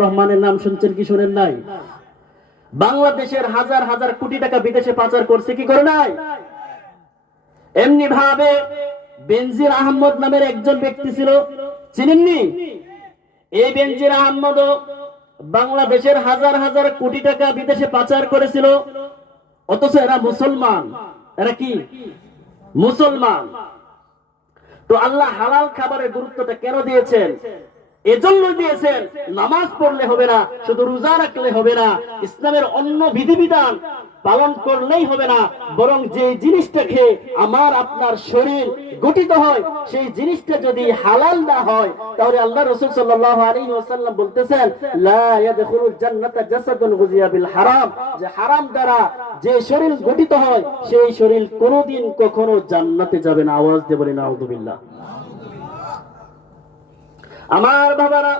রহমানের নাম শুনছেন কি শুনেন নাই? বাংলাদেশের হাজার হাজার কোটি টাকা বিদেশে পাচার করছে কি করে নাই? এমনি ভাবে বেনজির আহমদ নামের একজন ব্যক্তি ছিল, চিনেননি? এই বেনজির আহমদ বাংলাদেশের হাজার হাজার কোটি টাকা বিদেশে পাচার করেছিল, অথচ এরা মুসলমান। এরা কি মুসলমান? তো আল্লাহ হালাল খাবারের গুরুত্বটা কেন দিয়েছেন? এজন্য দিয়েছেন, নামাজ পড়লে হবে না, শুধু রোজা রাখলে হবে না, ইসলামের অন্য বিধিবিধান পালন করলেই হবে না, বরং যে জিনিসটা খেয়ে আমার আপনার শরীর গঠিত হয় সেই জিনিসটা যদি হালাল না হয়, তাহলে আল্লাহ রাসূল সাল্লাল্লাহু আলাইহি ওয়াসাল্লাম বলতেছেন, লা ইয়াদখুলুল জান্নাতা জাসাদুন গুযিয়া বিল হারাম, যে হারাম দ্বারা যে শরীর গঠিত হয় সেই শরীর কোনোদিন কখনো জান্নাতে যাবে না। আওয়াজ দিয়ে বলেন নাউযুবিল্লাহ। আমার বাবারা,